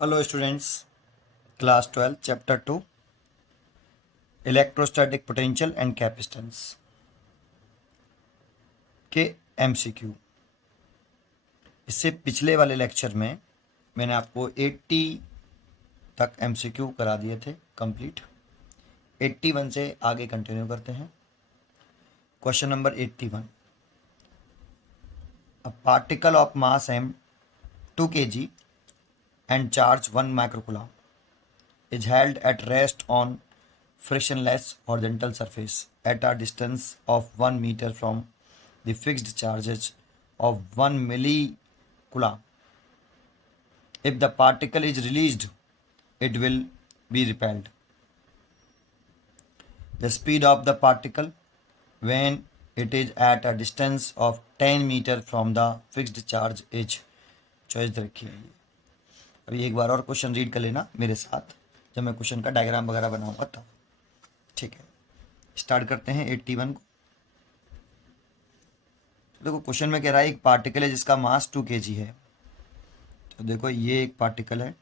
Hello students, class 12 chapter 2 electrostatic potential and capacitance के MCQ. इससे पिछले वाले लेक्चर में मैंने आपको 80 तक एमसीक्यू करा दिए थे कंप्लीट। 81 से आगे कंटिन्यू करते हैं। Question number 81। A particle of mass m 2 kg and charge 1 microcoulomb is held at rest on frictionless horizontal surface at a distance of 1 meter from the fixed charges of 1 millicoulomb. If the particle is released, it will be repelled. The speed of the particle when it is at a distance of 10 meter from the fixed charge is choice रखी है। अभी एक बार और question read कर लेना मेरे साथ, जब मैं क्वेश्चन का डायग्राम वगैरह बनाऊंगा तब। ठीक है, स्टार्ट करते हैं 81 को। तो देखो क्वेश्चन में कह रहा है एक पार्टिकल है जिसका मास 2 kg है। तो देखो ये एक पार्टिकल है,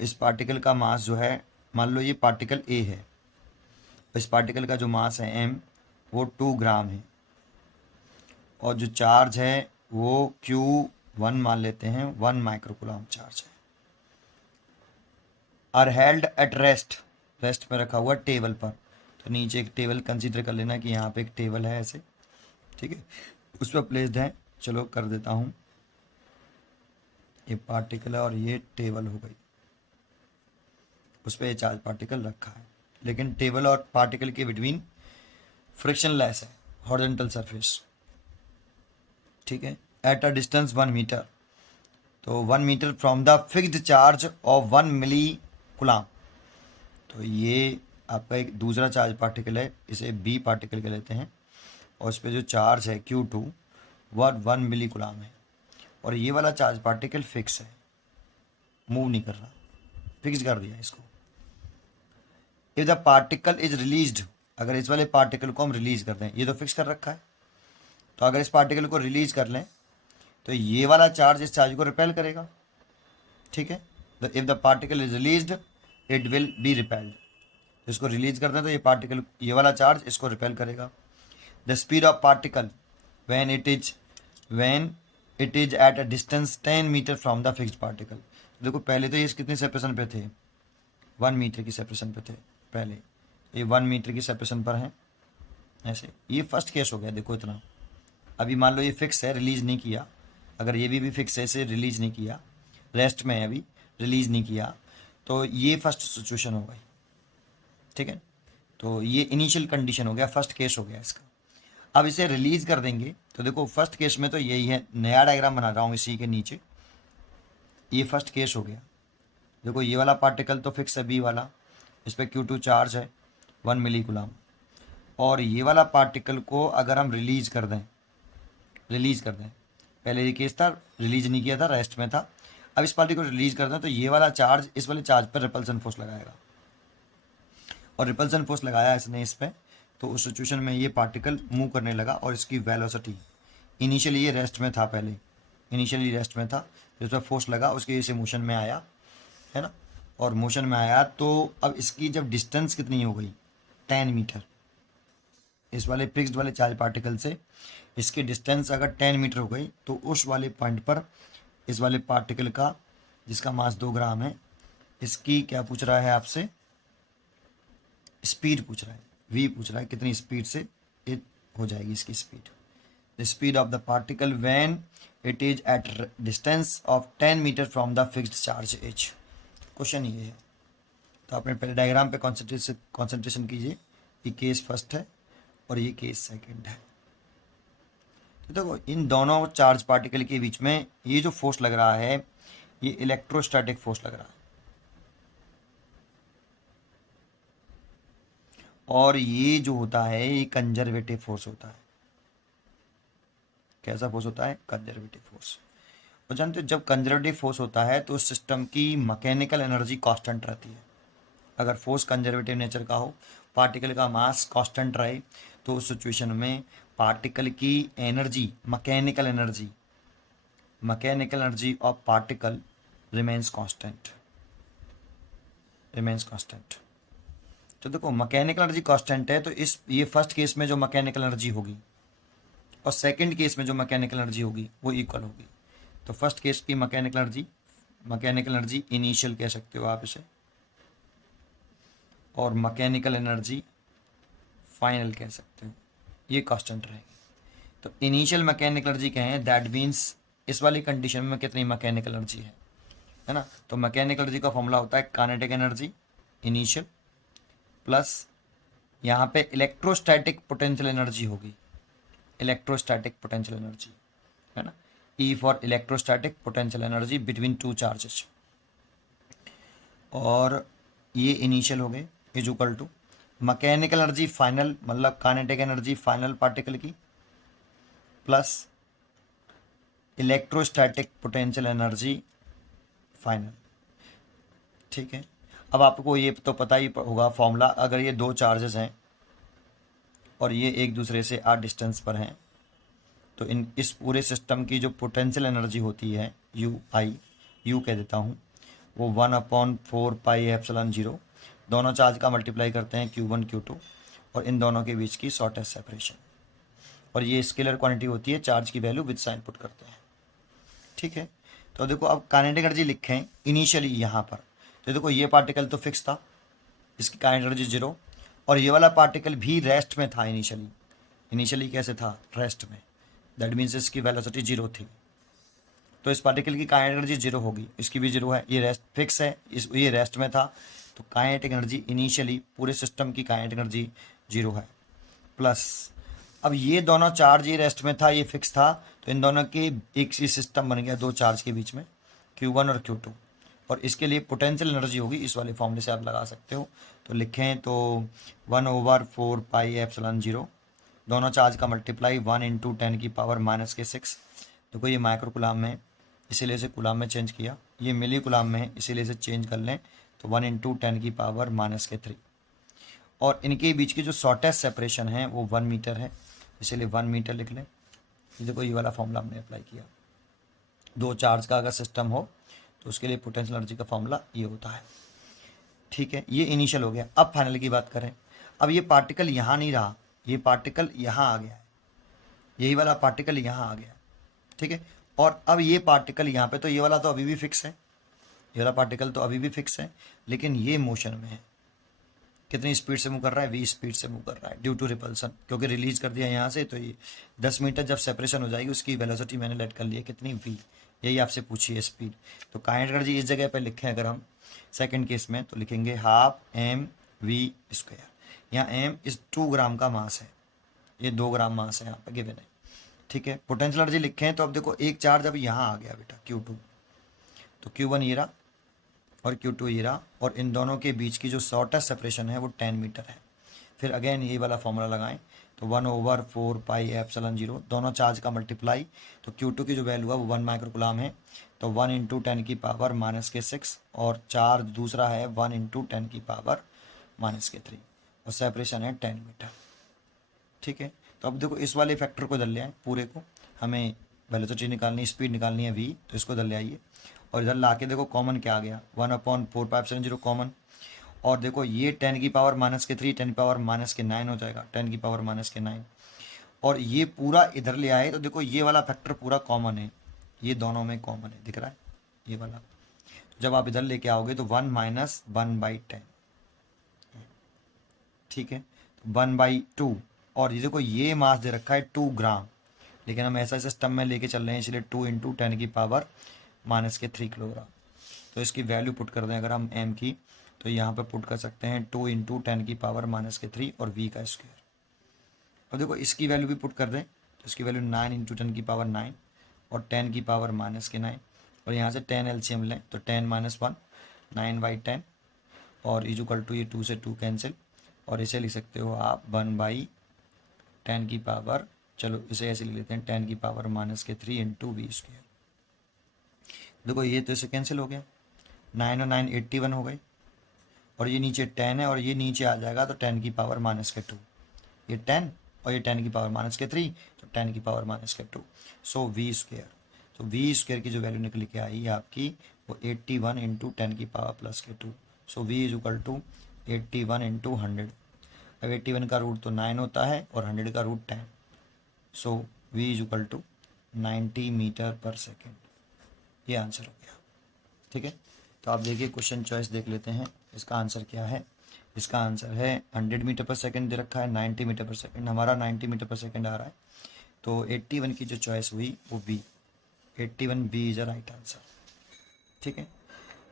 इस पार्टिकल का मास जो है, मान लो ये पार्टिकल ए है, इस पार्टिकल का जो मास है m वो 2 ग्राम है, और जो चार्ज है वो Q1 मान लेते हैं, 1 माइक्रोकूलम चार्ज है। Are held at rest, rest में रखा हुआ टेबल पर। तो नीचे एक टेबल कंसीडर कर लेना कि यहाँ पे एक टेबल है ऐसे, ठीक है, उस पर प्लेस्ड है। चलो कर देता हूँ, ये पार्टिकल है और ये टेबल हो गई, उस पर ये चार्ज पार्टिकल रखा है, लेकिन टेबल और पार्टिकल के बिटवीन फ्रिक्शनलेस है, हॉरिजॉन्टल सरफेस। ठीक है, एट अ डिस्टेंस 1 मीटर, तो 1 metre from the fixed charge of 1 millicoulomb. तो ये आपका एक दूसरा चार्ज पार्टिकल है, इसे बी पार्टिकल के लेते हैं, और इस पर जो चार्ज है Q2 वह 1 मिली कुलाम है, और ये वाला चार्ज पार्टिकल फिक्स है, मूव नहीं कर रहा, फिक्स कर दिया इसको। If the particle is released, अगर इस वाले पार्टिकल को हम रिलीज कर दें, ये तो फिक्स कर रखा है, तो अगर इस पार्टिकल को रिलीज कर लें तो ये वाला चार्ज इस चार्ज को रिपेल करेगा। ठीक है, तो if the particle is released it will be repelled. इसको रिलीज कर दें तो ये पार्टिकल, ये वाला चार्ज इसको रिपेल करेगा। The speed of particle when it is at a distance 10 metre from the fixed particle. देखो पहले तो ये कितनी सेपरेशन पे थे, 1 मीटर की सेपरेशन पे थे पहले, ये 1 मीटर की सेपरेशन पर हैं ऐसे। ये फर्स्ट केस हो गया, देखो इतना। अभी मान लो ये फिक्स है, रिलीज नहीं किया, अगर ये भी फिक्स है, इसे रिलीज नहीं किया, रेस्ट में है अभी, रिलीज नहीं किया, तो ये फर्स्ट सिचुएशन हो गई। ठीक है, तो ये इनिशियल कंडीशन हो गया, फर्स्ट केस हो गया इसका। अब इसे रिलीज कर देंगे तो देखो फर्स्ट केस में तो यही है, नया डायग्राम बना रहा हूँ इसी के नीचे, ये फर्स्ट केस हो गया। देखो ये वाला पार्टिकल तो फिक्स है बी वाला, इस पर Q2 चार्ज है 1 मिली कुलाम, और ये वाला पार्टिकल को अगर हम रिलीज कर दें, पहले ये केस था रिलीज नहीं किया था, रेस्ट में था, अब इस पार्टिकल को रिलीज कर दें तो ये वाला चार्ज इस वाले चार्ज पर रिपल्सन फोर्स लगाएगा, और रिपल्सन फोर्स लगाया इसने इस पर, तो उस सिचुएशन में ये पार्टिकल मूव करने लगा, और इसकी वेलोसिटी, इनिशियली ये रेस्ट में था, पहले इनिशियली रेस्ट में था, जिस पर फोर्स लगा उसके इसे मोशन में आया, है ना, और मोशन में आया तो अब इसकी जब डिस्टेंस कितनी हो गई, 10 मीटर, इस वाले फिक्स्ड वाले चार्ज पार्टिकल से इसकी डिस्टेंस अगर 10 मीटर हो गई, तो उस वाले पॉइंट पर इस वाले पार्टिकल का, जिसका मास 2 ग्राम है, इसकी क्या पूछ रहा है आपसे, स्पीड पूछ रहा है, v पूछ रहा है, कितनी स्पीड से ये हो जाएगी इसकी speed. The speed of the particle when it is at distance of 10 metre from the fixed charge h। Question ये है, तो आपने पहले डायग्राम पे कॉन्सेंट्रेशन कीजिए। ये केस फर्स्ट है और ये केस सेकंड है। तो देखो इन दोनों चार्ज पार्टिकल के बीच में ये जो फोर्स लग रहा है, ये इलेक्ट्रोस्टैटिक फोर्स लग रहा है, और ये जो होता है ये कंजर्वेटिव फोर्स होता है। कैसा फोर्स होता है, कंजर्वेटिव फोर्स। और जानते हो जब कंजर्वेटिव फोर्स होता है तो सिस्टम की मैकेनिकल एनर्जी कांस्टेंट रहती है। अगर फोर्स कंजर्वेटिव नेचर का हो, पार्टिकल का मास कांस्टेंट रहे, तो उस सिचुएशन में पार्टिकल की energy, mechanical energy of particle remains constant, remains constant. तो देखो मैकेनिकल एनर्जी कांस्टेंट है, तो इस ये फर्स्ट केस में जो मैकेनिकल एनर्जी होगी और सेकंड केस में जो मैकेनिकल एनर्जी होगी वो इक्वल होगी। तो फर्स्ट केस की मैकेनिकल एनर्जी इनिशियल कह सकते हो आप इसे, और मैकेनिकल एनर्जी फाइनल कह सकते हो, ये कांस्टेंट रहेगी। तो इनिशियल मैकेनिकल एनर्जी कहें, दैट मीन्स इस वाली कंडीशन में कितनी मैकेनिकल एनर्जी है ना। तो मैकेनिकल एनर्जी का फॉर्मूला होता है काइनेटिक एनर्जी इनिशियल प्लस यहाँ पे इलेक्ट्रोस्टैटिक पोटेंशियल एनर्जी होगी, इलेक्ट्रोस्टैटिक पोटेंशियल एनर्जी है ना, E for electrostatic potential energy between two charges. और ये इनिशियल हो गए is equal to mechanical energy final, मतलब काइनेटिक एनर्जी फाइनल पार्टिकल की, plus electrostatic potential energy final. ठीक है, अब आपको ये तो पता ही होगा फॉर्मूला, अगर ये दो चार्जेस हैं और ये एक दूसरे से आर डिस्टेंस पर हैं, तो इस पूरे सिस्टम की जो पोटेंशियल एनर्जी होती है यू आई, यू कह देता हूँ, वो 1/4πε0, दोनों चार्ज का मल्टीप्लाई करते हैं Q1 Q2 और इन दोनों के बीच की शॉर्टेस्ट सेपरेशन, और ये स्केलर क्वांटिटी होती है, चार्ज की वैल्यू विद साइन पुट करते हैं। ठीक है, तो देखो अब काइनेटिक एनर्जी लिखें इनिशियली यहाँ पर, तो देखो ये पार्टिकल तो फिक्स था, इसकी काइनेटिक एनर्जी 0, और ये वाला पार्टिकल भी रेस्ट में था इनिशियली। इनिशियली कैसे था, रेस्ट में, दैट मीन्स इसकी वेलोसिटी 0 थी, तो इस पार्टिकल की काइनेटिक एनर्जी 0 होगी, इसकी भी 0 है, ये रेस्ट फिक्स है, ये रेस्ट में था, तो काइनेटिक एनर्जी इनिशियली पूरे सिस्टम की काइनेटिक एनर्जी 0 है। प्लस अब ये दोनों चार्ज, ये रेस्ट में था, ये फिक्स था, तो इन दोनों के एक ही सिस्टम बन गया दो चार्ज के बीच में, Q1 और Q2, और इसके लिए पोटेंशियल एनर्जी होगी, इस वाले फॉर्मूले से आप लगा सकते हो। तो लिखें तो 1/4πε0, दोनों चार्ज का मल्टीप्लाई 1 × 10⁻⁻⁶। देखो ये माइक्रो कुलाम में है, इसीलिए इसे कुलाम में चेंज किया, ये मिली कुलाम में है, इसीलिए इसे चेंज कर लें, तो 1 × 10⁻⁻3। और इनके बीच की जो शॉर्टेस्ट सेपरेशन है वो 1 मीटर है, इसीलिए 1 मीटर लिख लें। देखो ये वाला फॉर्मूला हमने अप्लाई किया, दो चार्ज का अगर सिस्टम हो तो उसके लिए पोटेंशियल एनर्जी का फॉर्मूला ये होता है। ठीक है, ये इनिशियल हो गया। अब फाइनल की बात करें, अब ये पार्टिकल यहाँ नहीं रहा, ये पार्टिकल यहाँ आ गया है, यही वाला पार्टिकल यहाँ आ गया। ठीक है, और अब ये पार्टिकल यहाँ पे, तो ये वाला तो अभी भी फिक्स है, ये वाला पार्टिकल तो अभी भी फिक्स है, लेकिन ये मोशन में है, कितनी स्पीड से मूव कर रहा है, v स्पीड से मूव कर रहा है ड्यू टू रिपल्सन, क्योंकि रिलीज कर दिया यहाँ से, तो ये 10 मीटर जब सेपरेशन हो जाएगी उसकी वेलोसिटी मैंने लेट कर ली है कितनी, v, यही आपसे पूछी है स्पीड। तो काइनेटिक एनर्जी इस जगह पर लिखें अगर हम सेकंड केस में, तो लिखेंगे 1/2 mv²। यहाँ m इस 2 ग्राम का मास है, ये 2 ग्राम मास है यहाँ पर गिवन है। ठीक है, पोटेंशियल एनर्जी लिखें, तो अब देखो एक चार्ज अब यहाँ आ गया बेटा Q2, तो Q1 ये रहा और Q2 ये रहा, और इन दोनों के बीच की जो शॉर्टेस्ट सेपरेशन है वो 10 मीटर है। फिर अगेन ये वाला फॉर्मूला लगाएं, तो 1/4πε0, दोनों चार्ज का मल्टीप्लाई, तो Q2 की जो वैल्यू है वो 1 माइक्रो कूलम है, तो 1 × 10⁻⁻6, और चार्ज दूसरा है 1 × 10⁻⁻3, और सेपरेशन है 10 मीटर। ठीक है, तो अब देखो इस वाले फैक्टर को इधर ले आए, पूरे को, हमें वेलोसिटी निकालनी, स्पीड निकालनी है v, तो इसको इधर ले आइए, और इधर ला के देखो कॉमन क्या आ गया, 1/4πε0 कॉमन, और देखो ये 10⁻⁻3 10⁻⁻9 हो जाएगा, 10⁻⁻9, और ये पूरा इधर ले आए, तो देखो ये वाला फैक्टर पूरा कॉमन है, ये दोनों में कॉमन है, दिख रहा है ये वाला, जब आप इधर लेके आओगे तो 1 - 1/10। ठीक है, 1/2, और ये देखो ये मास दे रखा है 2 ग्राम, लेकिन हम ऐसा सिस्टम में लेके चल रहे हैं, इसलिए 2 × 10⁻³ किलोग्राम। तो इसकी वैल्यू पुट कर दें अगर हम m की, तो यहाँ पे पुट कर सकते हैं 2 × 10⁻³ और v का स्क्वायर। अब देखो इसकी वैल्यू भी पुट कर दें, तो इसकी वैल्यू 9 × 10⁻9 और 10⁻⁻9, और यहाँ से 10 LCM लें, तो 10 - 1 9/10, और इज इक्वल टू ये 2 से 2 कैंसिल, और इसे लिख सकते हो आप 1/10⁻, चलो इसे ऐसे लिख लेते हैं 10⁻³ × v²। देखो ये तो इसे कैंसिल हो गया, 9 और 9 81 हो गई, और ये नीचे 10 है, और ये नीचे आ जाएगा तो 10⁻², ये 10 और ये 10⁻³, तो 10⁻², सो v²। तो v² की जो वैल्यू निकल के आई आपकी वो 81 into 10⁻⁻²। So v is equal to 81 into 100। अब 81 का रूट तो 9 होता है और 100 का root 10। So v is equal to 90 metre पर सेकेंड। ये आंसर हो गया। ठीक है, तो आप देखिए क्वेश्चन चॉइस देख लेते हैं, इसका आंसर क्या है। इसका आंसर है 100 मीटर पर सेकेंड दे रखा है, 90 मीटर पर सेकेंड, हमारा 90 मीटर पर सेकेंड आ रहा है। तो 81 की जो चॉइस हुई वो B, 81 B is a right answer. ठीक है,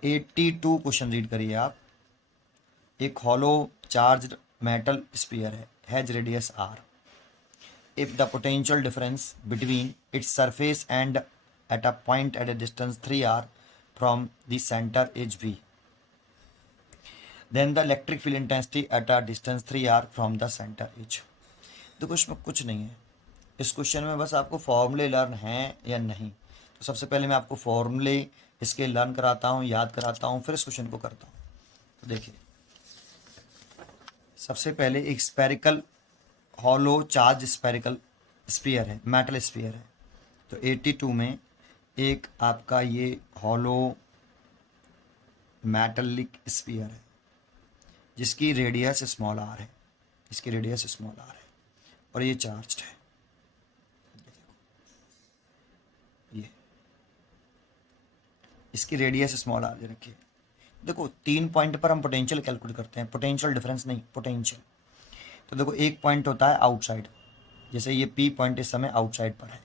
82 क्वेश्चन रीड करिए आप। एक हॉलो चार्ज मेटल स्पीयर है, has radius R. If the potential difference between its surface and at a point at a distance 3r from the center is v, then the electric field intensity at a distance 3r from the center is। देखो इसमें कुछ नहीं है, इस question में बस आपको फॉर्मूले लर्न हैं या नहीं। तो सबसे पहले मैं आपको फॉर्मूले इसके लर्न कराता हूँ, याद कराता हूँ, फिर इस क्वेश्चन को करता हूँ। तो देखिए सबसे पहले एक spherical hollow charge spherical sphere है, मेटल स्पीयर है। तो 82 में एक आपका ये हॉलो मेटलिक स्पीयर है जिसकी रेडियस स्मॉल आर है, इसकी रेडियस स्मॉल आर है और ये चार्ज्ड है। ये इसकी रेडियस स्मॉल आर दे रखी है। देखो 3 पॉइंट पर हम पोटेंशियल कैलकुलेट करते हैं, पोटेंशियल डिफरेंस नहीं, पोटेंशियल। तो देखो एक पॉइंट होता है आउटसाइड, जैसे ये पी पॉइंट इस समय आउटसाइड पर है।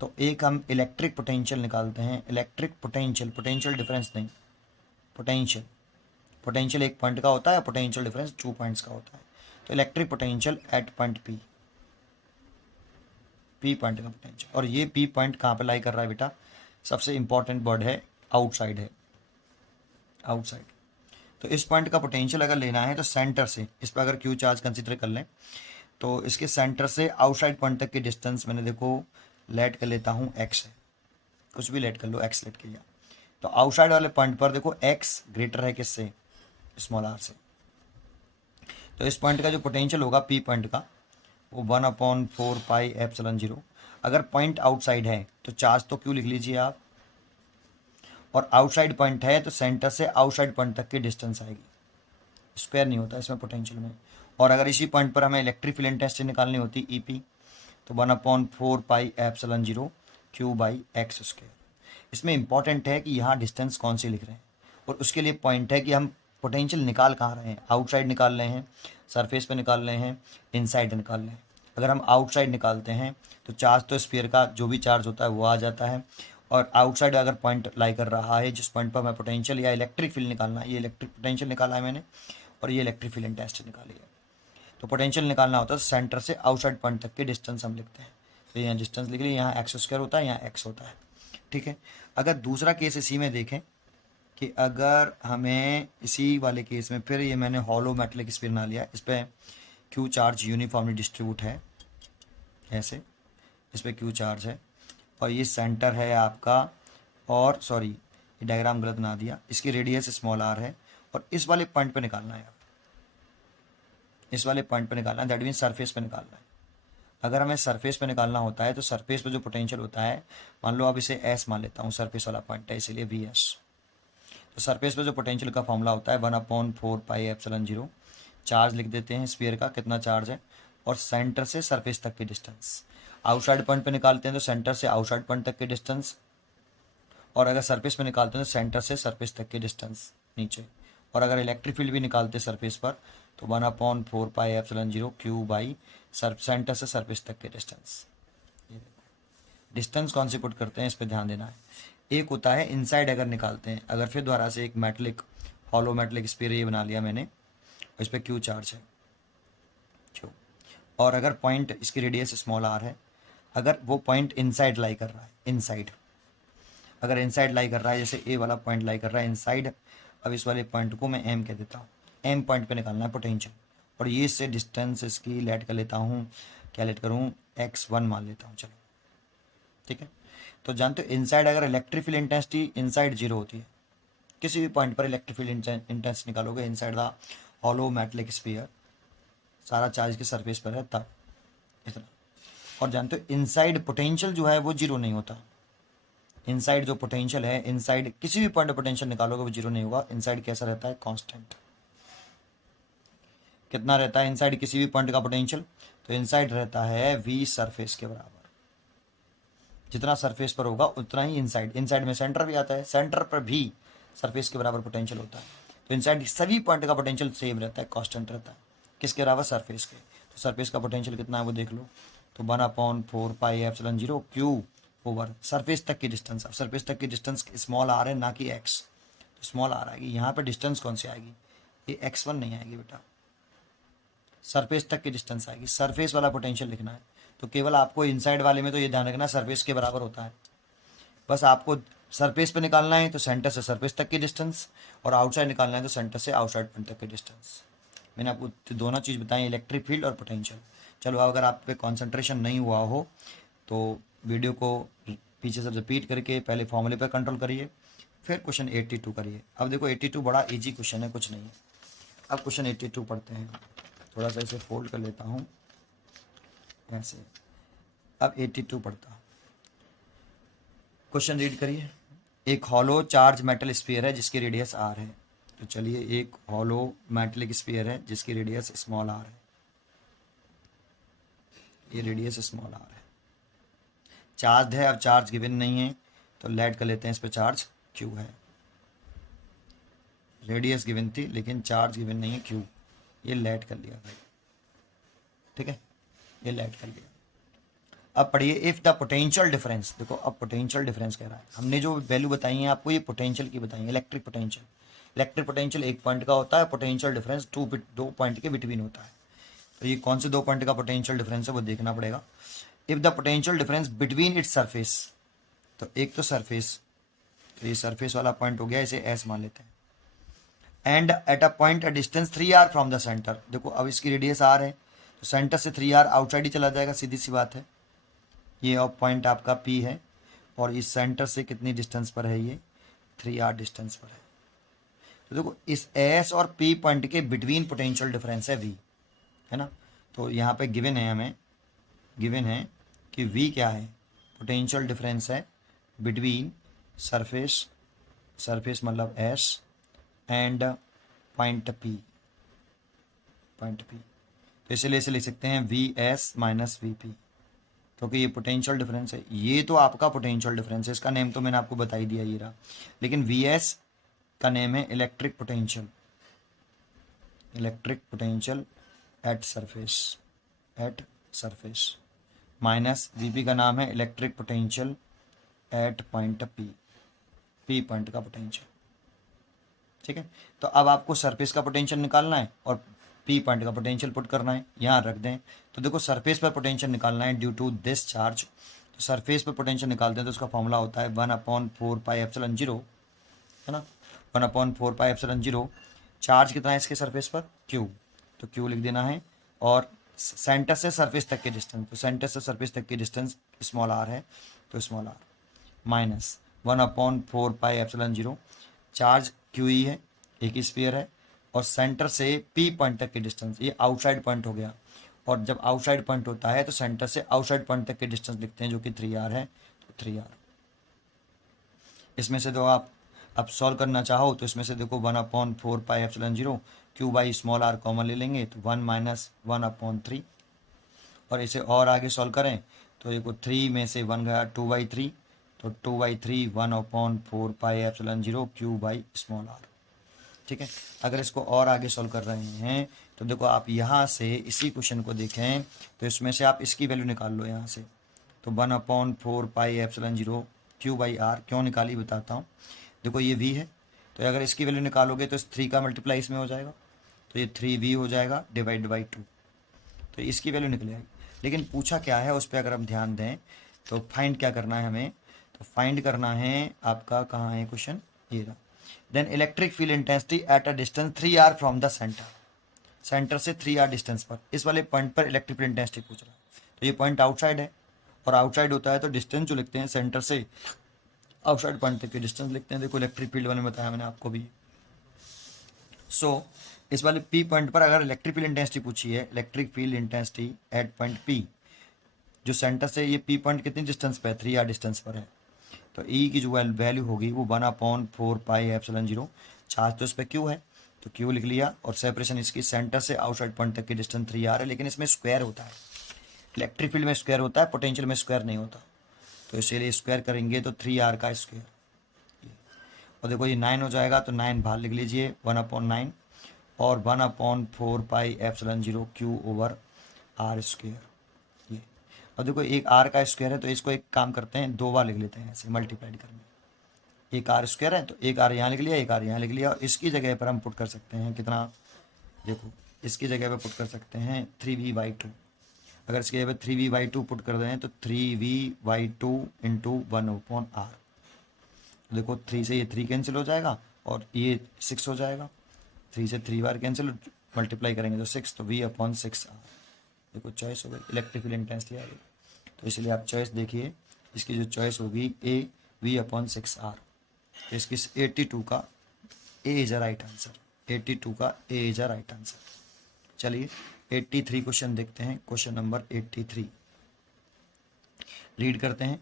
तो एक हम इलेक्ट्रिक पोटेंशियल निकालते हैं, इलेक्ट्रिक पोटेंशियल, पोटेंशियल डिफरेंस नहीं, पोटेंशियल। पोटेंशियल एक पॉइंट का होता है, पोटेंशियल डिफरेंस 2 पॉइंट्स का होता है। तो electric potential at point P, P point का पोटेंशियल। और ये पी पॉइंट कहाँ पे लाई कर रहा है बेटा, सबसे इंपॉर्टेंट वर्ड है आउटसाइड है, आउटसाइड। तो इस पॉइंट का पोटेंशियल अगर लेना है तो सेंटर से, इस पर अगर क्यू चार्ज कंसिडर कर लें तो इसके सेंटर से आउटसाइड पॉइंट तक की डिस्टेंस मैंने देखो लेट कर लेता हूँ एक्स है, कुछ भी लेट कर लो, एक्स लेट किया। तो आउटसाइड वाले पॉइंट पर देखो एक्स ग्रेटर है किससे, स्मॉल आर से। तो इस पॉइंट का जो पोटेंशियल होगा पी पॉइंट का वो 1/4πε0। अगर पॉइंट आउटसाइड है तो चार्ज तो क्यों लिख लीजिए आप, और आउटसाइड पॉइंट है तो सेंटर से आउटसाइड पॉइंट तक की डिस्टेंस आएगी, स्क्वायर नहीं होता इसमें पोटेंशियल में। और अगर इसी पॉइंट पर हमें इलेक्ट्रिक फील्ड इंटेंसिटी निकालनी होती ई पी, तो 1/4πε0 Q/x²। इसमें इंपॉर्टेंट है कि यहाँ डिस्टेंस कौन सी लिख रहे हैं, और उसके लिए पॉइंट है कि हम पोटेंशियल निकाल कहाँ रहे हैं, आउटसाइड निकाल रहे हैं, सरफेस पे निकाल रहे हैं, इनसाइड निकाल रहे हैं। अगर हम आउटसाइड निकालते हैं तो चार्ज तो स्फीयर का जो भी चार्ज होता है वो आ जाता है, और आउटसाइड अगर पॉइंट लाई कर रहा है जिस पॉइंट पर मैं पोटेंशियल या इलेक्ट्रिक फील्ड निकालना है, ये इलेक्ट्रिक पोटेंशियल निकाला है मैंने और ये इलेक्ट्रिक फील्ड इंटेंसिटी निकाली है। तो पोटेंशियल निकालना होता है सेंटर से आउटसाइड पॉइंट तक की डिस्टेंस हम लिखते हैं। तो यहाँ डिस्टेंस लिख लिए, यहाँ x² होता है, यहाँ x होता है। ठीक है, अगर दूसरा केस इसी में देखें कि अगर हमें इसी वाले केस में, फिर ये मैंने हॉलो मेटलिक स्फीयर बना लिया, इस पर क्यू चार्ज यूनिफॉर्मली डिस्ट्रीब्यूट है ऐसे, इस पर क्यू चार्ज है और ये सेंटर है आपका, और सॉरी ये डायग्राम गलत बना दिया, इसकी रेडियस स्मॉल आर है और इस वाले पॉइंट पे निकालना है, इस वाले पॉइंट पे निकालना है, दैट मीन सरफेस पे निकालना है। अगर हमें सरफेस पे निकालना होता है तो सरफेस पे जो पोटेंशियल होता है, मान लो अब इसे एस मान लेता हूँ, सरफेस वाला पॉइंट है इसीलिए वी एस। तो सरफेस पे जो पोटेंशियल का फॉर्मूला होता है 1/4πε0, चार्ज लिख देते हैं स्फीयर का कितना चार्ज है, और सेंटर से सरफेस तक की डिस्टेंस। आउटसाइड पॉइंट पे निकालते हैं तो सेंटर से आउटसाइड पॉइंट तक की डिस्टेंस, और अगर सरफेस पे निकालते हैं तो सेंटर से सरफेस तक की डिस्टेंस नीचे। और अगर इलेक्ट्रिक फील्ड भी निकालते हैं सरफेस पर तो 1/4πε0 Q/ सेंटर से सरफेस तक के डिस्टेंस। डिस्टेंस कौन सी पुट करते हैं इस पर ध्यान देना है। एक होता है इनसाइड अगर निकालते हैं, अगर फिर दोबारा से एक मेटलिक हॉलो मेटलिक स्फीयर ये बना लिया मैंने और इस पर क्यू चार्ज है क्यू, और अगर पॉइंट इसकी रेडियस स्मॉल आर है, अगर वो पॉइंट इनसाइड लाई कर रहा है, इनसाइड अगर इनसाइड लाई कर रहा है, जैसे ए वाला पॉइंट लाई कर रहा है इनसाइड, अब इस वाले पॉइंट को मैं एम कह देता हूँ, एम पॉइंट पे निकालना है पोटेंशियल, और ये से डिस्टेंस इसकी लेट कर लेता हूँ, क्या लेट करूँ, x1 मान लेता हूँ, चलो ठीक है। तो जानते हो इनसाइड अगर इलेक्ट्रिक फील्ड इंटेंसिटी इनसाइड 0 होती है, किसी भी पॉइंट पर इलेक्ट्रिक फील्ड इंटेंसिटी निकालोगे inside the hollow metallic sphere, सारा चार्ज के सरफेस पर है तब इतना। और जानते हो इनसाइड पोटेंशियल जो है वो 0 नहीं होता, इनसाइड जो पोटेंशियल है, इनसाइड किसी भी पॉइंट पोटेंशियल निकालोगे वो जीरो नहीं होगा। इनसाइड कैसा रहता है, कांस्टेंट। कितना रहता है इनसाइड किसी भी पॉइंट का पोटेंशियल, तो इनसाइड रहता है v सरफेस के बराबर। जितना सरफेस पर होगा उतना ही इनसाइड। इनसाइड में सेंटर भी आता है, सेंटर पर भी सरफेस के बराबर पोटेंशियल होता है। तो इनसाइड सभी पॉइंट का पोटेंशियल सेम रहता है, कांस्टेंट रहता है। किसके बराबर, सरफेस के। तो सरफेस का पोटेंशियल कितना है वो देख लो, तो 1/4πε0 क्यू ओवर सरफेस तक की डिस्टेंस। अब सरफेस तक की डिस्टेंस स्मॉल आर है ना कि एक्स, तो स्मॉल आर आएगी। यहाँ पे डिस्टेंस कौन सी आएगी, ये x1 नहीं आएगी बेटा, सरफेस तक की डिस्टेंस आएगी। सरफेस वाला पोटेंशियल लिखना है, तो केवल आपको इनसाइड वाले में तो ये ध्यान रखना सरफेस के बराबर होता है। बस आपको सरफेस पे निकालना है तो सेंटर से सरफेस तक की डिस्टेंस, और आउटसाइड निकालना है तो सेंटर से आउटसाइड पॉइंट तक की डिस्टेंस। मैंने आपको दोनों चीज़ बताई, इलेक्ट्रिक फील्ड और पोटेंशियल। चलो अगर आप पे कॉन्सेंट्रेशन नहीं हुआ हो तो वीडियो को पीछे से रिपीट करके पहले फॉर्मूले पर कंट्रोल करिए, फिर क्वेश्चन 82 करिए। अब देखो 82 बड़ा इजी क्वेश्चन है, कुछ नहीं है। अब क्वेश्चन 82 पढ़ते हैं, थोड़ा सा इसे फोल्ड कर लेता हूँ ऐसे। अब 82 पढ़ता हूँ, क्वेश्चन रीड करिए। एक हॉलो चार्ज मेटल स्फीयर है जिसकी रेडियस आर है। तो चलिए, एक हॉलो मेटलिक स्फीयर है जिसकी रेडियस स्मॉल आर है, ये रेडियस स्मॉल आर है। चार्ज है, अब चार्ज गिवन नहीं है तो लेट कर लेते हैं, इस पर चार्ज क्यू है। रेडियस गिवन थी लेकिन चार्ज गिवन नहीं है, क्यू। ये लेट कर लिया भाई, ठीक है, ये लेट कर लिया। अब पढ़िए, इफ द पोटेंशियल डिफरेंस, देखो अब पोटेंशियल डिफरेंस कह रहा है। हमने जो वैल्यू बताई है आपको, ये पोटेंशियल की बताई है, इलेक्ट्रिक पोटेंशियल। इलेक्ट्रिक पोटेंशियल एक पॉइंट का होता है, पोटेंशियल डिफरेंस दो पॉइंट के बिटवीन होता है। तो ये कौन से दो पॉइंट का पोटेंशियल डिफरेंस है वो देखना पड़ेगा। If the potential difference between its surface, तो एक तो सरफेस, तो ये सरफेस वाला पॉइंट हो गया, इसे एस मान लेते हैं। And at a point a distance 3r from the centre, देखो अब इसकी रेडियस r है तो सेंटर से 3r आउटसाइड ही चला जाएगा, सीधी सी बात है। ये अब पॉइंट आपका P है और इस सेंटर से कितनी डिस्टेंस पर है, ये 3r डिस्टेंस पर है। तो देखो इस S और P पॉइंट के बिटवीन पोटेंशियल डिफरेंस है V, है ना। तो यहाँ पे गिवन है, हमें गिवन है कि V क्या है, पोटेंशियल डिफरेंस है बिटवीन सरफेस, सरफेस मतलब S and point P, point P। तो इसलिए इसे लिख सकते हैं VS माइनस VP, क्योंकि ये पोटेंशियल डिफरेंस है। ये तो आपका पोटेंशियल डिफरेंस है, इसका नेम तो मैंने आपको बता ही दिया ये रहा। लेकिन VS का नेम है electric potential, electric potential at surface, at surface, minus VP का नाम है electric potential at point P point का पोटेंशियल, ठीक है। तो अब आपको सरफेस का पोटेंशियल निकालना है और P पॉइंट का पोटेंशियल पुट करना है, यहाँ रख दें। तो देखो सरफेस पर पोटेंशियल निकालना है ड्यू टू दिस चार्ज, तो सरफेस पर पोटेंशियल निकालते हैं तो उसका फॉर्मूला होता है 1/4πε0, है ना, 1/4πε0। चार्ज कितना है इसके सरफेस पर, Q, तो Q लिख देना है। और सेंटर से सरफेस तक की डिस्टेंस, तो सेंटर से सरफेस तक की डिस्टेंस स्मॉल r है, तो स्मॉल r माइनस 1/4πε0। चार्ज क्यू ही है, एक ही स्फीयर है, और सेंटर से P पॉइंट तक की डिस्टेंस, ये आउटसाइड पॉइंट हो गया। और जब आउटसाइड पॉइंट होता है तो सेंटर से आउटसाइड पॉइंट तक की डिस्टेंस लिखते हैं जो कि 3r है, तो 3r। इसमें से तो आप अब सॉल्व करना चाहो तो इसमें से देखो 1/4πε0 q by small r common ले लेंगे तो 1 माइनस 1/3, और इसे और आगे सॉल्व करें तो देखो 3 में से 1 गया 2/3, तो 2/3 1/4πε0 क्यू बाई स्मॉल r, ठीक है। अगर इसको और आगे सॉल्व कर रहे हैं तो देखो आप यहाँ से इसी क्वेश्चन को देखें तो इसमें से आप इसकी वैल्यू निकाल लो यहाँ से, तो 1/4πε0 क्यू बाई r क्यों निकाली बताता हूँ। देखो ये v है, तो अगर इसकी वैल्यू निकालोगे तो इस 3 का मल्टीप्लाई इसमें हो जाएगा, तो ये 3v हो जाएगा डिवाइड बाई 2, तो इसकी वैल्यू निकल आएगी। लेकिन पूछा क्या है उस पर अगर हम ध्यान दें तो फाइंड क्या करना है हमें, तो फाइंड करना है आपका, कहाँ है क्वेश्चन, ये रहा। Then electric field intensity at a distance 3r from the centre, centre से 3r डिस्टेंस पर, इस वाले पॉइंट पर इलेक्ट्रिक फील्ड इंटेंसिटी पूछ रहा है। तो ये पॉइंट आउटसाइड है, और आउटसाइड होता है तो डिस्टेंस जो लिखते हैं सेंटर से आउटसाइड पॉइंट तक की डिस्टेंस लिखते हैं। देखो इलेक्ट्रिक फील्ड मैंने बताया मैंने आपको भी। सो इस वाले P पॉइंट पर अगर इलेक्ट्रिक फील्ड इंटेंसिटी पूछी है, electric field intensity eight point P, जो सेंटर से ये P पॉइंट कितनी डिस्टेंस पे है, 3r डिस्टेंस पर है, तो ई की जो वैल्यू होगी वो 1/4πε0। चार्ज तो इस पर क्यू है तो क्यू लिख लिया, और सेपरेशन इसकी सेंटर से आउटसाइड पॉइंट तक की डिस्टेंस 3r है, लेकिन इसमें स्क्वायर होता है, इलेक्ट्रिक फील्ड में स्क्वायर होता है, पोटेंशियल में स्क्वायर नहीं होता। तो इसीलिए स्क्वायर करेंगे तो 3r का स्क्वायर, और देखो ये 9 हो जाएगा तो 9 बाहर लिख लीजिए 1/9, और 1/4πε0 Q/r²। ये, और देखो एक r का स्क्वायर है तो इसको एक काम करते हैं, 2 बार लिख लेते हैं ऐसे मल्टीप्लाइड करने। एक r स्क्वायर है तो एक r यहाँ लिख लिया, एक r यहाँ लिख लिया, और इसकी जगह पर हम पुट कर सकते हैं कितना, देखो इसकी जगह पर पुट कर सकते हैं 3v/2। अगर इसकी जगह पर 3v/2 पुट कर दें तो 3v/2 इंटू 1/r। देखो 3 से ये 3 कैंसिल हो जाएगा और ये 6 हो जाएगा, 3 से 3 बार कैंसिल, मल्टीप्लाई करेंगे तो 6, तो v/6r। देखो चॉइस हो गई, इलेक्ट्रिक फील्ड इंटेंसिटी आ गई। तो इसलिए आप चॉइस देखिए, इसकी जो चॉइस होगी ए v/6r। तो इसकी 82 का ए इज अ राइट आंसर, 82 का ए इज अ राइट आंसर। चलिए 83 क्वेश्चन देखते हैं, क्वेश्चन नंबर 83 रीड करते हैं।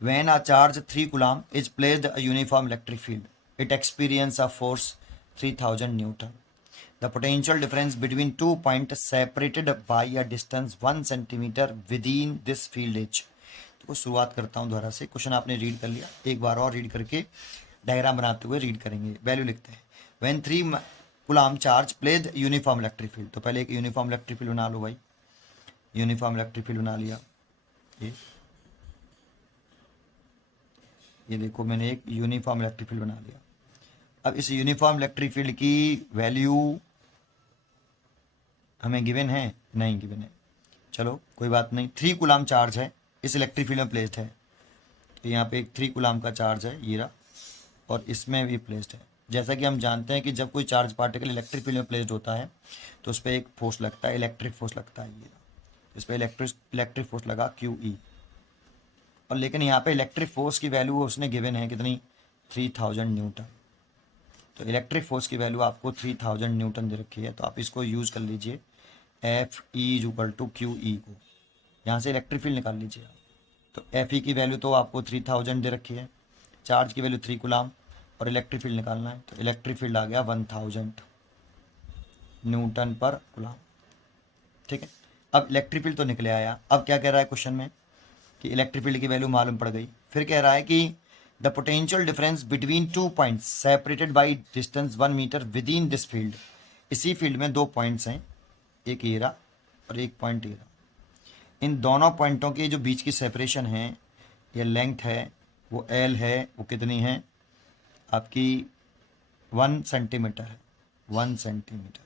When a charge 3 coulomb is placed a uniform electric field, it experiences a force 3000 Newton. The potential difference between 2 points separated by a distance 1 centimeter within this field is। तो शुरुआत करता हूँ दोबारा से, question आपने read कर लिया, एक बार और रीड करके डायग्राम बनाते हुए रीड करेंगे। वैल्यू लिखते हैं, When 3 coulomb charge placed uniform electric field। तो पहले एक यूनिफॉर्म इलेक्ट्रिक फील्ड बना लो भाई, यूनिफॉर्म इलेक्ट्रिक फील्ड बना लिया। ये देखो मैंने एक यूनिफॉर्म इलेक्ट्रिक फील्ड बना लिया। अब इस यूनिफॉर्म इलेक्ट्रिक फील्ड की वैल्यू हमें गिवन है, नहीं गिवन है, चलो कोई बात नहीं। 3 कूलाम चार्ज है इस इलेक्ट्रिक फील्ड में प्लेस्ड है, तो यहाँ पे एक 3 कूलाम का चार्ज है ये रहा, और इसमें भी प्लेस्ड है। जैसा कि हम जानते हैं कि जब कोई चार्ज पार्टिकल इलेक्ट्रिक फील्ड में प्लेस्ड होता है तो उस पर एक फोर्स लगता है, इलेक्ट्रिक फोर्स लगता है, ये इस पर इलेक्ट्रिक फोर्स लगा QE। और लेकिन यहाँ पे इलेक्ट्रिक फोर्स की वैल्यू उसने गिवन है कितनी, 3000 न्यूटन। तो इलेक्ट्रिक फोर्स की वैल्यू आपको 3000 न्यूटन दे रखी है, तो आप इसको यूज़ कर लीजिए Fe=QE को, यहाँ से इलेक्ट्रिक फील्ड निकाल लीजिए आप। तो Fe की वैल्यू तो आपको 3000 दे रखी है, चार्ज की वैल्यू 3 कूलाम, और इलेक्ट्रिक फील्ड निकालना है, तो इलेक्ट्रिक फील्ड आ गया 1000 न्यूटन पर कूलाम। ठीक है, अब इलेक्ट्रिक फील्ड तो निकले आया। अब क्या कह रहा है क्वेश्चन में कि इलेक्ट्रिक फील्ड की वैल्यू मालूम पड़ गई, फिर कह रहा है कि the potential difference between 2 points separated by distance 1 metre within this field. इसी फील्ड में 2 पॉइंट्स हैं, एक ये रहा और एक पॉइंट ये रहा। इन दोनों पॉइंटों के जो बीच की सेपरेशन है, ये लेंथ है वो L है, वो कितनी है आपकी 1 सेंटीमीटर है, 1 सेंटीमीटर।